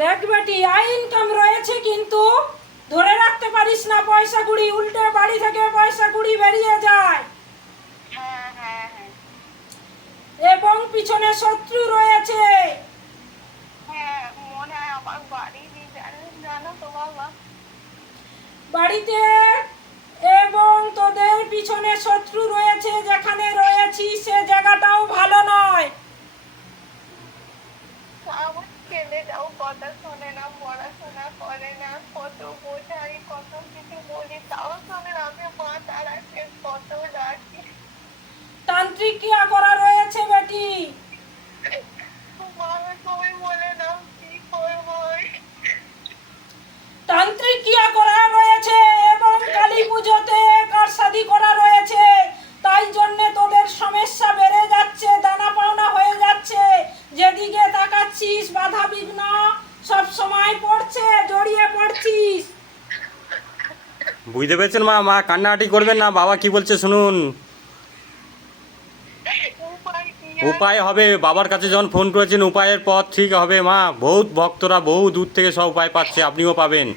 দেখ বেটি, I income রয়েছে কিন্তু ধরে রাখতে পারিস না পয়সা কুড়ি, উল্টে বাড়ি থেকে পয়সা কুড়ি বেরিয়ে যায়। হ্যাঁ হ্যাঁ হ্যাঁ এবং পিছনে শত্রু রয়েছে। হ্যাঁ, মনে হয় আমার বাড়ি জানো তো বাবা। বাড়িতে এবং তোদের পিছনে শত্রু রয়েছে, যেখানে রয়েছি সে জায়গাটাও ভালো নয়। আমার ছেলেটাও কথা শোনে না, পড়াশোনা করে না, কত বোঝাই কত কিছু বলি তাও শোনে না। আমি মা তারাকে কত ডাকি। তান্ত্রিক ক্রিয়া করা রয়েছে বেটি। মা তুমি বলে নাও কি করবো। তান্ত্রিক ক্রিয়া করা রয়েছে এবং কালী পুজোতে কারসাদি করা রয়েছে। তাই জন্য তোদের সমস্যা বেড়ে যাচ্ছে, দানা পাওনা হয়ে যাচ্ছে। যেদিকে তাকাচ্ছিস বাধা বিঘ্ন সব সময় পড়ছে, জড়িয়ে পড়ছিস। বুঝতে পেরেছেন মা? মা কান্নাকাটি করবেন না, বাবা কি বলছে শুনুন। উপায় হবে, বাবার কাছে যখন ফোন করেছেন উপায়ের পথ ঠিক হবে মা। বহুত ভক্তরা বহু দূর থেকে সব উপায় পাচ্ছে, আপনিও পাবেন।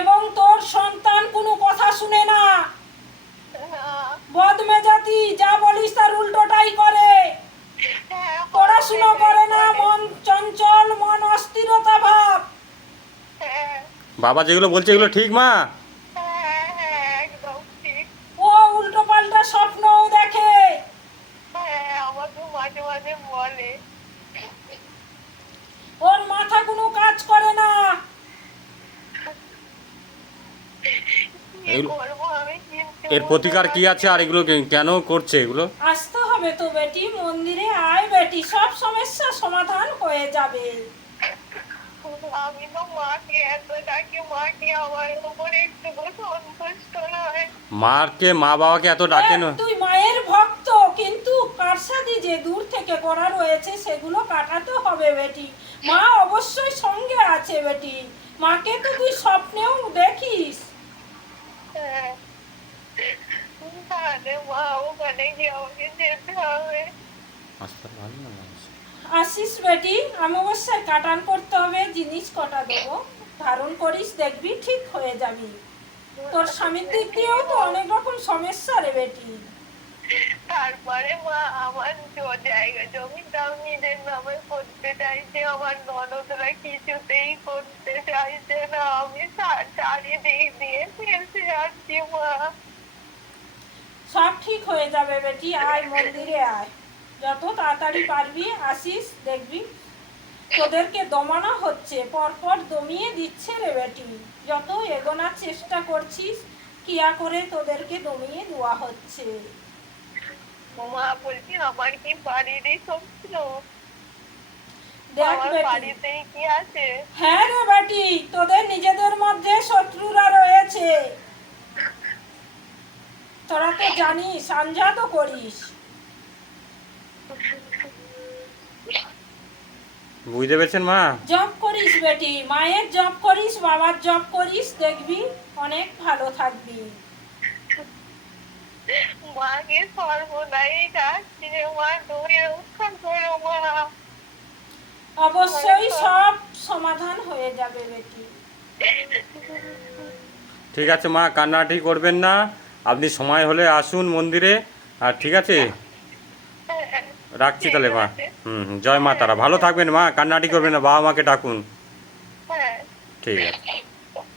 এবং তোর সন্তান কোনো কথা শুনে না, বদমেজাজি, যা বলিস তার উল্টোটাই করে। পড়াশুনো করে না, মন চঞ্চল, মন অস্থিরতা ভাব। বাবা যেগুলো বলছে এগুলো ঠিক মা? একদম ঠিক। ও উল্টো পাল্টা স্বপ্নও দেখে। হ্যাঁ, আমাকে মাঝে মাঝে বলে। ওর মাথা কোনো কাজ করে না। কি করবো আমি চিনতে এর প্রতিকার কি আছে আর এগুলো কেন করছে এগুলো? আসতে হবে তো বেটি, মন্দিরে আয় বেটি, সব সমস্যা সমাধান হয়ে যাবে। আমি তো মাকে এত ডাকি, মাকে আমার উপরে একটু সন্তুষ্ট নয়। মাকে, মা বাবাকে এত ডাকেন? তুই মায়ের ভক্ত, কিন্তু কারসাদি যে দূর থেকে করা রয়েছে সেগুলো কাটাতে হবে বেটি। মা অবশ্যই সঙ্গে আছে বেটি, মাকে তো তুই স্বপ্নেও দেখিস। হ্যাঁ, তাহলে মা ওখানে গিয়ে আমাকে যেতে হবে। আসিস বেটি, অমাবস্যায় কাটান করতে হবে, জিনিস কটা দেবো, ধারণ করিস, দেখবি ঠিক হয়ে যাবি। তোর স্বামীর দিক দিয়েও তো অনেক রকম সমস্যা রে বেটি। তারপরে মা আমার জায়গা জমিটাও নিজের নামে করতে চাইছে, আমার ননদরা কিছুতেই করতে চাইছে না। আমি চারিদিক দিয়ে ফেলতে আসছি মা। সব ঠিক হয়ে যাবে বেটি, আয় মন্দিরে আয়, যত তাড়াতাড়ি পারবি আসিস, দেখবি তোদেরকে দমানো হচ্ছে, পরপর দমিয়ে দিচ্ছে রে বেটি। যত এগোনোর চেষ্টা করছিস কিয়া করে তোদেরকে দমিয়ে দেওয়া হচ্ছে। মা বলছি আমার কি বাড়িরই শত্রু? দেখ আমার বেটি, বাড়িতেই কি আছে? হ্যাঁ রে বেটি, তোদের নিজেদের মধ্যে শত্রুরা রয়েছে, তোরা তো জানিস, আঞ্জা তো করিস। বুঝতে পেরেছেন মা? জব করিস বেটি, মায়ের জব করিস, বাবার জব করিস, দেখবি অনেক ভালো থাকবি। মাকে সর্বদাই ডাকছি যে মা তুমি রক্ষা করো মা। অবশ্যই সব সমাধান হয়ে যাবে বেটি। ঠিক আছে মা, কান্নাকাটি করবেন না, আপনি সময় হলে আসুন মন্দিরে। আর ঠিক আছে, রাখছি তাহলে মা। জয় মা তারা, ভালো থাকবেন মা, কান্নাকাটি করবেন না, বাবা মাকে ডাকুন। হ্যাঁ ঠিক আছে।